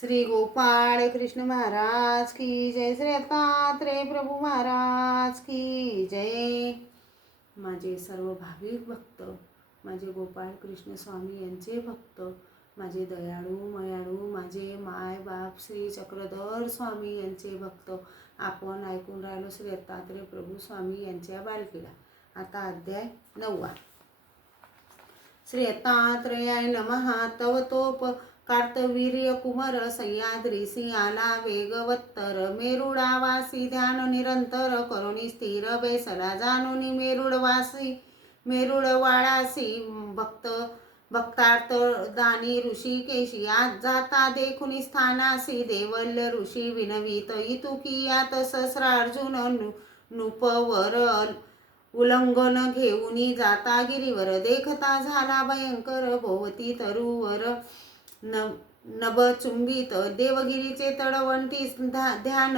श्री गोपाळ कृष्ण महाराज की जय. श्री दत्तात्रेय प्रभू महाराज की जय. माझे सर्व भाविक भक्त माझे गोपाळ कृष्ण स्वामी यांचे भक्त माझे दयाळू मयाळू माझे माय बाप श्री चक्रधर स्वामी यांचे भक्त आपण ऐकून राहिलो श्री दत्तात्रेय प्रभू स्वामी यांच्या बालकीला. आता अध्याय नववा. श्री दत्तात्रेयाय नमः तव तोप कार्तवीर्य कुमर सह्याद्री सिंहाला वेगवत्तर. मेरुडावासी ध्यान निरंतर करुणी स्थिर बेसला जानुनी मेरुडवासी मेरुडवाळासी भक्त भक्तार्थ दानी ऋषी केशी. आज जाता देखुनी स्थानासी देवल्य ऋषी विनवित. इतुकियात सहस्र अर्जुन नु नुपवर उल्लंघन घेऊनी जाता गिरीवर. देखता झाला भयंकर भोवती तरुवर. न नभचुंबित देवगिरीचे तळवंटी ध्यान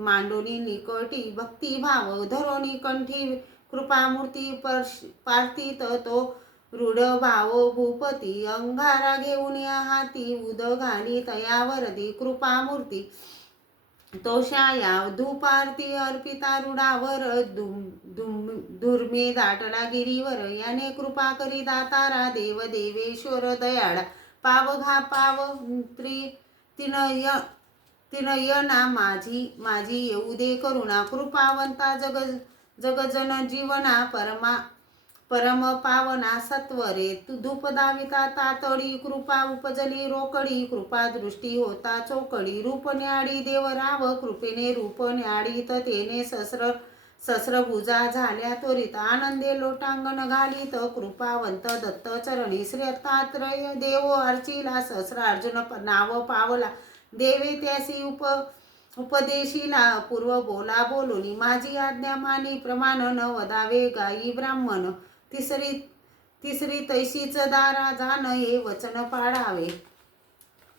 मांडोनी निकटी भक्तिभाव धरोनी कंठी कृपामूर्ती पर्श पार्थित तो रूढ भाव भूपती अंगारा घेऊन या हाती उद घाली तयावरती कृपामूर्ती तोषाया धूपारती अर्पिता रुडावर दुम दुम दुर्मे दाटडा गिरीवर याने कृपा करी दातारा देव देवेश्वर दयाळा पाव घा पाव त्रि तिनय तिनयना माझी माझी येऊ दे करुणा कृपावंता जग जगजन जीवना परमा परम पावना सत्वरे तू धूप दाविता तातडी कृपा उपजली रोकडी कृपा दृष्टी होता चोकडी रूप न्याडी देवराव कृपेने रूप न्याडी तेने सस्र सहस्रभुजा झाल्या त्वरित आनंदे लोटांगण घालीत कृपावंत दत्त चरणी श्री देव अर्चिला सहस्र अर्जुन प- नाव पावला. देवे त्यासी उप उपदेशीला पूर्व बोला बोलुनी माझी आज्ञा मानी प्रमाण न वदावे गाई ब्राह्मण. तिसरी तिसरी तैशीच दारा जाण हे वचन पाडावे.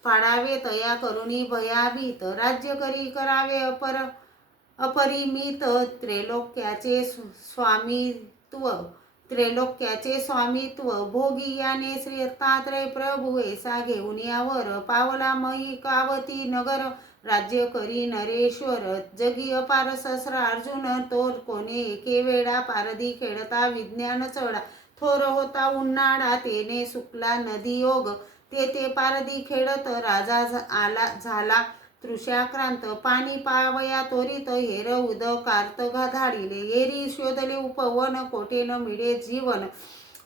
पाडावे तया करुणी भयाभीत राज्य करी करावे अपर अपरिमित त्रैलोक्याचे स्वामित्व त्रैलोक्याचे स्वामित्व भोगी याने श्री दत्तात्रय प्रभू ऐसा घेऊन यावर पावला मही कावती नगर. राज्य करी नरेश्वर जगी अपार ससरा अर्जुन तोर कोणे एके वेळा पारधी खेळता विज्ञान चढा. थोर होता उन्हाळा तेने सुकला नदी योग ते ते पारधी खेळत राजा आला झाला. तृषाक्रांत पाणी पावया त्वरित हेर उद कार्तगा धाडिले येरी शोधले उपवन कोठे न मिळे जीवन.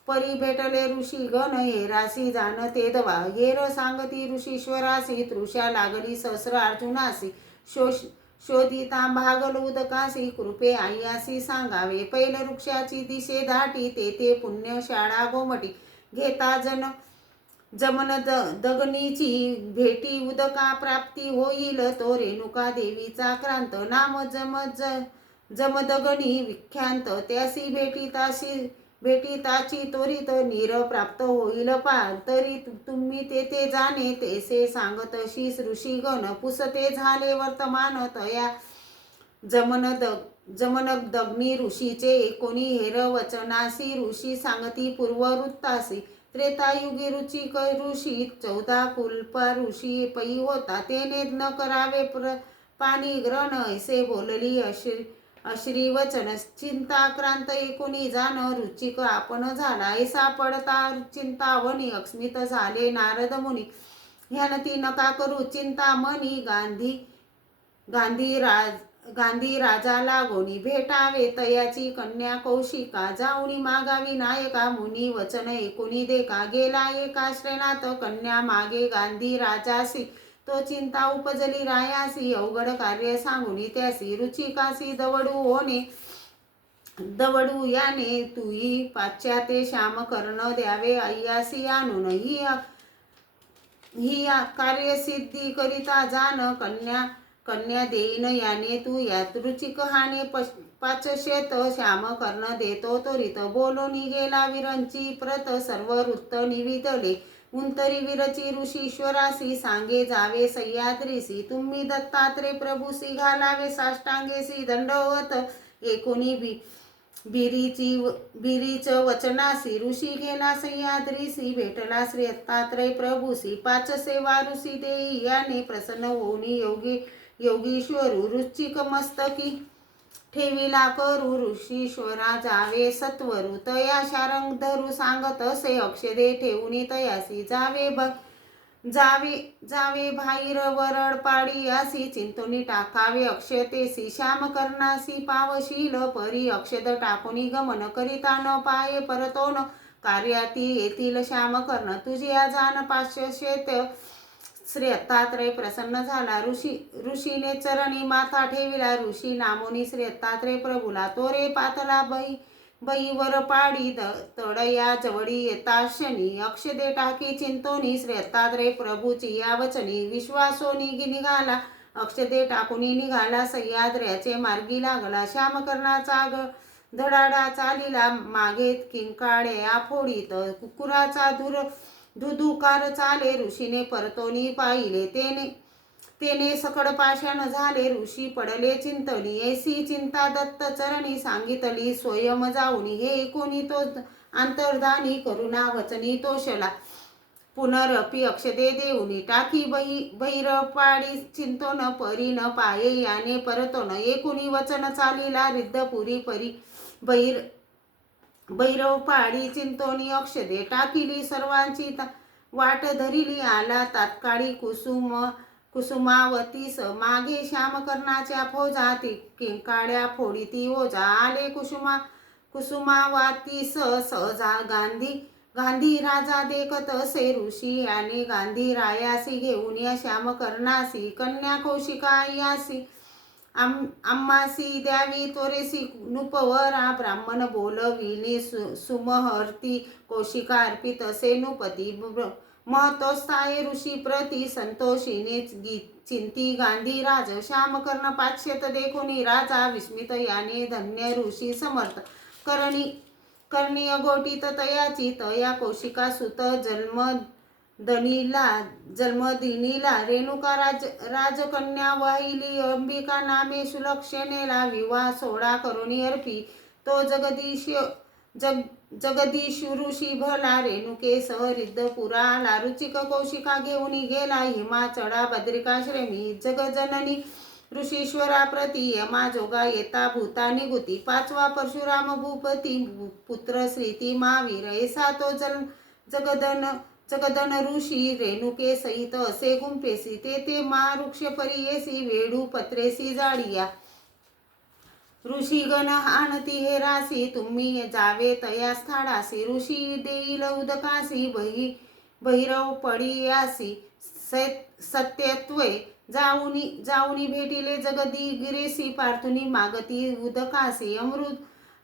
परी भेटले ऋषी गण हेरासी जाण ते दवा. हेर सांगती ऋषीश्वरासी तृषा लागली सहस्र अर्जुनासी. शोष शोधिता भागल उदकासी कृपे आयासी सांगावे. पैल वृक्षाची दिशे धाटी तेथे पुण्य शाळा गोमटी. घेता जन जमन द दगनीची भेटी उदका प्राप्ती होईल तो रेणुका देवीचा क्रांत. नाम जम ज जमदगनी विख्यांत. त्यासी भेटीताशी भेटीताची त्वरित नीर प्राप्त होईल पार तरी तुम्ही तेथे जाणे तेसे सांगतशीस ऋषीगण पुसते झाले वर्तमान तया. जमन दग जमन दग्नी ऋषीचे एकोणी हेर वचनासी. ऋषी सांगती पूर्ववृत्तासी. त्रेतायुगी रुचिक ऋषी चौदा कुल्पा ऋषी पै होता तेने न करावे प्र पाणी ग्रहण ऐसे बोलली अश्री अश्री वचन चिंताक्रांत एकोणी जाण रुचिक आपण झाला ऐसा पडता चिंतावनी अस्मित झाले नारद मुनी ह्यानती नका करू चिंतामणी गांधी गांधी राज गांधी राजा गोणी भेटावे तयाची कन्या कौशिका जाऊनी मागावी नायका मुनी वचन एकुणी देखा गेला एका श्रेणात कन्या मागे गांधी राजासी तो चिंता उपजली रायासी अवघड कार्य सांगुनी त्यासी रुचिकासी दवडू होणे दवडू याने तुही पाश्चात्य श्याम कर्ण द्यावे अय्यासी आणून ही ही कार्यसिद्धी करिता जाण कन्या कन्या देईन याने तू यात हाने पश- पाचशेत श्याम कर्ण देतो त्वरित बोलून गेला विरंची प्रत. सर्व वृत्त निविदले. उंतरी विरची ऋषीश्वरासी सांगे जावे सह्याद्रीसी. तुम्ही दत्तात्रे प्रभूसी घालावे साष्टांगेसी दंडवत. एकोणी बी बिरीची बिरीच वचनासी. ऋषी घेला सह्याद्रीसी. भेटला श्री दत्तात्रय प्रभूसी. पाच सेवा ऋषी देई. याने प्रसन्न होऊनी योगी योगीश्वरू रुचिक मस्तकी ठेविला करू ऋषीश्वरा जावे सत्वरू तया शारंग धरू सांगत असे अक्षदे ठेवून तयासी जावे बघ जावे जावे भाईर वरड पाडी असी चिंतोनी टाकावे अक्षतेसी श्याम करणासी पावशील परी अक्षद टाकुनी गमन करिता न पाये परतो न कार्याती येथील श्याम कर्ण तुझी आजान पाश्य शेत श्रेयत्तात्रय प्रसन्न झाला. ऋषी ऋषीने चरणी माथा ठेविला. ऋषी नामोनी श्री प्रभुला तो तोरे पातला बै बैवर पाडी द तडया जवळी येता शनी. अक्षदे टाकी चिंतोनी श्री दत्तात्रय प्रभूची या वचनी विश्वासोनी निघाला. अक्षदे टाकुनी निघाला. सह्याद्र्याचे मार्गी लागला. श्यामकर्णाचा ग धडाडा चालिला. मागे किंकाळ्या फोडीत. कुकुराचा धुर धुधुकार चाले ऋषीने परतोनी पाहिले तेने. तेने सकड पाषाण झाले ऋषी पडले चिंतली ऐसी चिंता दत्त चरणी सांगितली स्वयं जाऊनी. हे कोणी तो अंतर्धानी करुणा वचनी तोषला पुनरपी अक्षदे देऊनी. टाकी बही भैरपाडी चिंतोन परी न पाये याने परतोन. एकुणी वचन चालिला रिद्धपुरी परी बहिर भैरव पाडी चिंतोनी अक्षदे टाकिली सर्वांची वाट धरिली आला तात्काळी कुसुम कुसुमावतीस मागे श्यामकर्णाच्या फौजा ती किंकाळ्या फोडीती ओजा आले कुसुमा कुसुमावातीस सहजा गांधी गांधी राजा देखत असे ऋषी आणि गांधी रायासी घेऊन या श्यामकर्णासी कन्या कौशिका यासी आम अम्मासी द्यावी तोरेसी नुपवरा ब्राह्मण बोलविणे सु सुमहर्ती कौशिका अर्पित असे नुपती महतोस्ताये ऋषी प्रती संतोषीने गी चिंती गांधी राज श्यामकर्ण पाचशेत देखोनी राजा विस्मित याने धन्य ऋषी समर्थ करणी कर्णीय गोटीत तयाची तया कौशिका सुत जन्म दनीला जन्मदिनीला रेणुका राज राजकन्या वाहिली अंबिका नामे सुलक्षणेला विवाह सोहळा करुणी अर्पी. तो जगदीश जग जगदीश ऋषी भला रेणुके सहरिद्धपुरा आला रुचिक कौशिका घेऊन गेला. हिमाचळा बद्रिकाश्रमी जगजननी ऋषीश्वरा प्रती यमा जोगा येता भूता निगुती पाचवा परशुराम भूपती पुत्र श्रीती महावीर ऐसा तो जल जगदन जगदन ऋषी रेणुके सहित असे गुंपेसी ते ते महावृक्ष परियेसी वेडू पत्रेसी जाळिया ऋषीगण आणती हे रासी तुम्ही जावे तया स्थाडासी. ऋषी देईल उदकासी बही भैरव पडियासी. सत जाऊनी जाऊनी भेटिले जगदी गिरेसी पार्थुनी मागती उदकासी. अमृत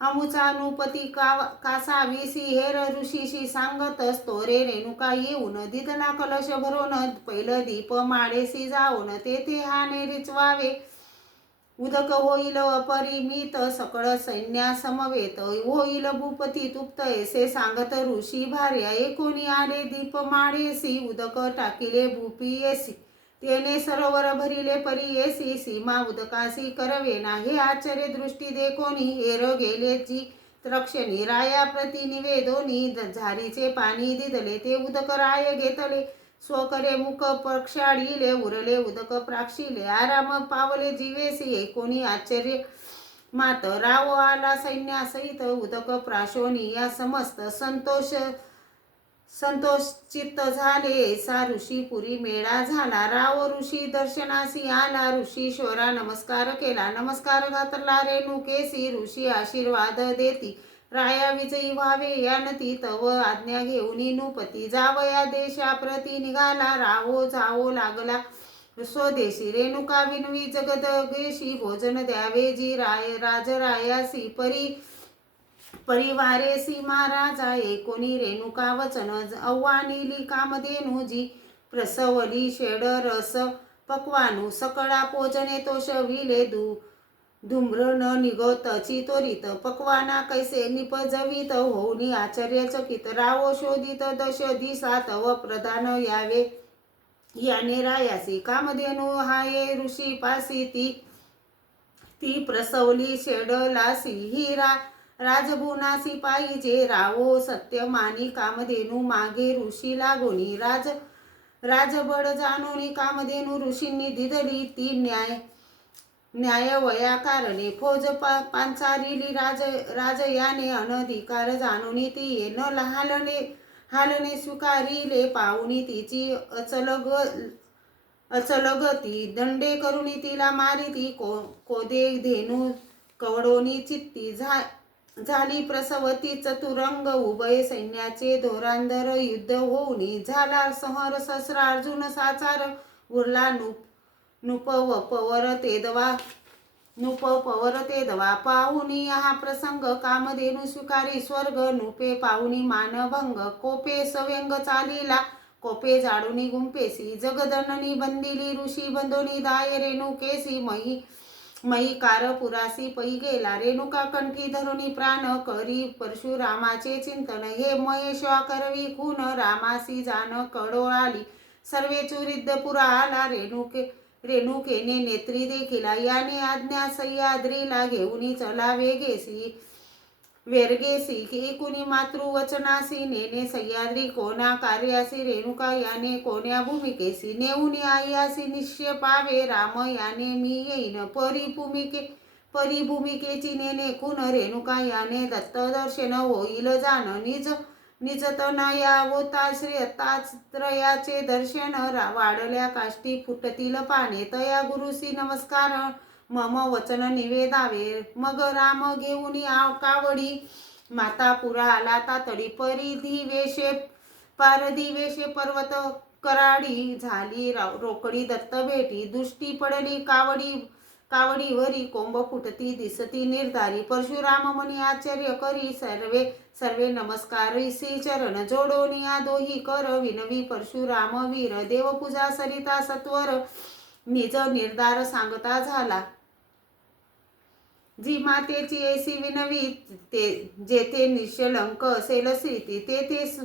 अमुचानुपती का कासावीसी हेर ऋषीशी सांगतस तोरे रेणुका येऊन दिदना कलश भरून पहिलं दीप माळेसी जाऊन तेथे हाने रिचवावे उदक होईल अपरिमित सकळ सैन्या समवेत होईल भूपती तुप्त ऐसे सांगत ऋषी भार्या एकोणी आले दीप माळेसी उदक टाकिले भूपीयसी तेने सरोवर भरिले परियेसी सीमा उदकासी करवेना हे आश्चर्य दृष्टी देखोनी हेर गेले जी त्रक्षणी राया प्रति निवेदोनी झारीचे पाणी दिदले ते उदक राय घेतले. स्वकरे मुख प्रक्षाळीले उरले उदक प्राक्षिले. आराम पावले जीवेसी एकोणी आश्चर्य मात. राव आला सैन्यासहित उदक प्राशोनी. या समस्त संतोष संतोष चित्त झाले. सा ऋषीपुरी मेळा झाला. राव ऋषी दर्शनासी आला. ऋषीश्वरा नमस्कार केला. नमस्कार घातला रेणुकेसी ऋषी आशीर्वाद देती. राया विजयी व्हावे या नती तव आज्ञा घेऊन नुपती जावया देशाप्रती निघाला. रावो जावो लागला. स्वदेशी रेणुका विनवी जगदगेशी. भोजन द्यावे जी राय राजरायासी परी. परिवारेसी महाराजा एकोणी रेणुका वचन अव्वानिली कामधेनु जी प्रसवली शेड रस पक्वानु सकळा पोजने तोषविले दू धूम्र न निगतची त्वरित पक्वाना कैसे निपजवित होऊनी आश्चर्यचकित रावो शोधित दश दिसात व प्रधान यावे याने रायासी कामधेनू हाये ऋषी पासी ती ती प्रसवली शेडलासी लासी रा राजभुवनासी पाहिजे रावो सत्य मानी कामधेनू मागे ऋषी लागोनी राज राजबड जाणोनी कामधेनू ऋषींनी दिदली ती न्याय न्याय वया कारणे फौज पा पांचारिली राज राज याने अनधिकार जाणोनी ती येन लहालने हालने स्वीकारिले पाहुनी तिची अचलग अचलगती दंडे करुणी तिला मारी ती को कोदे धेनू कवडोनी चित्ती झा झाली प्रसवती चतुरंग उभय सैन्याचे धोरांधर युद्ध होऊन झाला संहर सहस्र अर्जुन साचार उरला नुप नुप व पवर तेदवा नुप पवर तेदवा पाहुनी हा प्रसंग कामधेनु स्वीकारी स्वर्ग नुपे पाहुनी मानभंग कोपे सव्यंग चालीला कोपे जाडुनी गुंपेसी जगदननी बंदिली ऋषी बंदोनी दाय रेणुकेसी मही मही कार पुरासी पै गेला. रेणुका कंठी धरुनी प्राण करी परशुरामाचे चिंतन. हे महेश्वा करवी खून रामासी जाण कडोळाली. सर्वे चुरिद्ध पुरा आला रेणुके रेणुकेने नेत्री देखिला. याने आज्ञा सह्याद्रीला घेऊनी चला वेगेसी वेरगेसी एकुणी मातृवचनासी नेने सह्याद्री कोणा कार्यासी रेणुका याने कोण्या भूमिकेसी नेऊनी आयासी निश्चय पावे राम याने मी येईन परिभूमिके परिभूमिकेची नेने कुण रेणुका याने दत्त दर्शन होईल जाण निज निजतन होता श्री दर्शन रा- वाढल्या काष्टी फुटतील पाने तया गुरुसी नमस्कार मम वचन निवेदावे मग राम घेऊन आव कावडी. माता पुरा आला तातडी परिधी वेशे पारधी वेशे पर्वत कराडी. झाली राव- रोकडी दत्त भेटी दुष्टी पडली कावडी कावडीवरी कोंब फुटती दिसती निर्धारी. परशुराम म्हणी आचार्य करी सर्वे सर्वे नमस्कार श्री चरण. जोडोनिया दोही कर विनवी परशुराम वीर. देवपूजा सरिता सत्वर निज निर्धार सांगता झाला. जी मातेची ऐसी विनवी ते जेथे निशलंक असेल स्थिती तेथे स-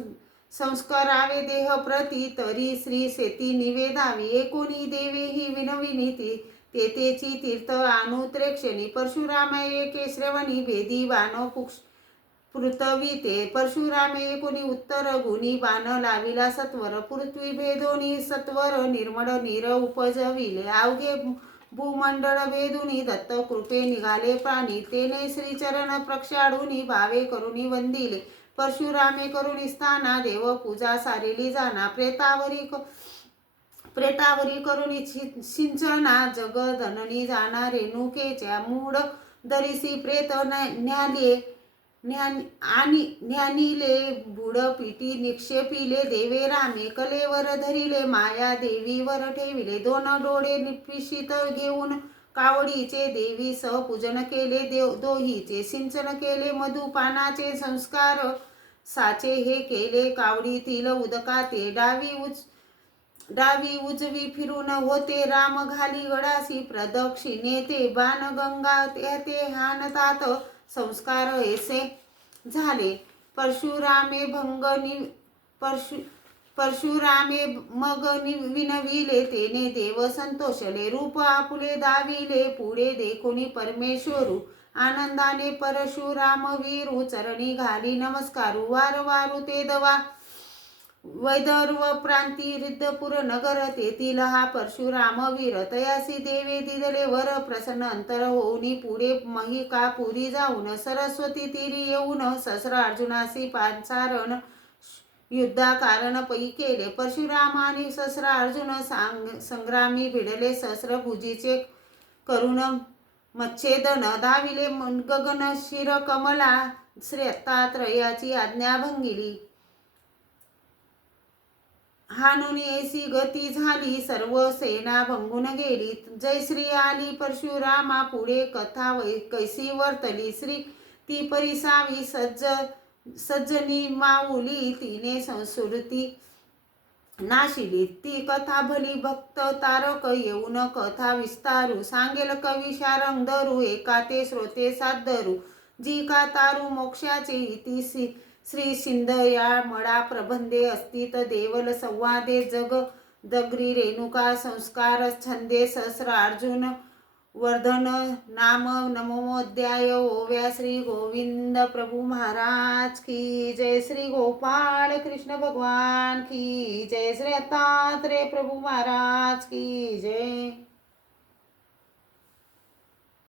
संस्कारावे देह प्रती तरी श्री शेती निवेदावी. एकोणी देवी ही विनविनी ती तेथेची तीर्थ अनुत्रेक्षणी परशुरामये एके श्रवणी भेदी बाण पुक्ष पृथ्वी ते. परशुरामे एकोणी उत्तर गुणी बाण लाविला सत्वर. पृथ्वी भेदोनी सत्वर निर्मळ नीर उपजविले. अवघे भूमंडळ वेदुनी दत्त कृपे निघाले प्राणी. तेने श्रीचरण प्रक्षाडूनी भावे करुणी वंदिले. परशुरामे करुणी स्थाना देव पूजा सारिली जाना. प्रेतावरी क- प्रेतावरी करुणी छि- सिंचना जगधननी जाना. रेणुकेच्या मूड दरिसी प्रेत न- ज्ञान आणि ज्ञानीले बुड पिटी निक्षेपिले देवे रामे कलेवर धरिले माया देवीवर ठेविले. दोन डोळे निपिशित घेऊन कावडीचे देवी पूजन केले. देव दोहीचे सिंचन केले. मधुपानाचे संस्कार साचे हे केले. कावडीतील उदकाते डावी उच डावी उजवी फिरून होते. राम घाली गडासी प्रदक्षिणे ते बाण गंगा ते हानतात संस्कार ऐसे झाले. परशुरामे भंग नि परशु परशुरामे मग नि विनविले तेने देव संतोषले. रूप आपुले दाविले पुढे देखुनी परमेश्वरू. आनंदाने परशुराम वीरू चरणी घाली नमस्कारू. वार वारू ते दवा. वैदर्व प्रांती रिद्धपुर नगर तेथील हा परशुराम वीर. तयासी देवे दिदले वर प्रसन्न अंतर होऊनी पुढे महिकापुरी जाऊन सरस्वती तीरी येऊन ससर अर्जुनासी पांचारण युद्धा कारण पै केले. परशुरामाने ससर अर्जुन सांग संग्रामी भिडले. सहस्र भुजीचे करुण मच्छेदन दाविले. गगन शिर कमला श्री आज्ञा भंगिली. हानुनी येसी गती झाली सर्व सेना भंगून गेली. जयश्री आली परशुरामा पुढे कथा वै कैसी वर्तली. श्री ती परिसावी सज्ज सज्जनी माऊली तिने संस्कृती नाशिली. ती कथा भली भक्त तारक येऊन कथा विस्तारू. सांगेल कवी शारंग धरू एका ते श्रोते सात धरू. जी का तारू मोक्षाची इतिसी श्री सिंध या मळा प्रबंधे अस्तित देवल संवादे जग दगरी रेणुका संस्कार छंदे सहस्र अर्जुन वर्धन नाम नमोध्याय ओव्या श्री गोविंद प्रभू महाराज की जय श्री गोपाळ कृष्ण भगवान की जय श्री दत्तात्रेय प्रभु महाराज की जय।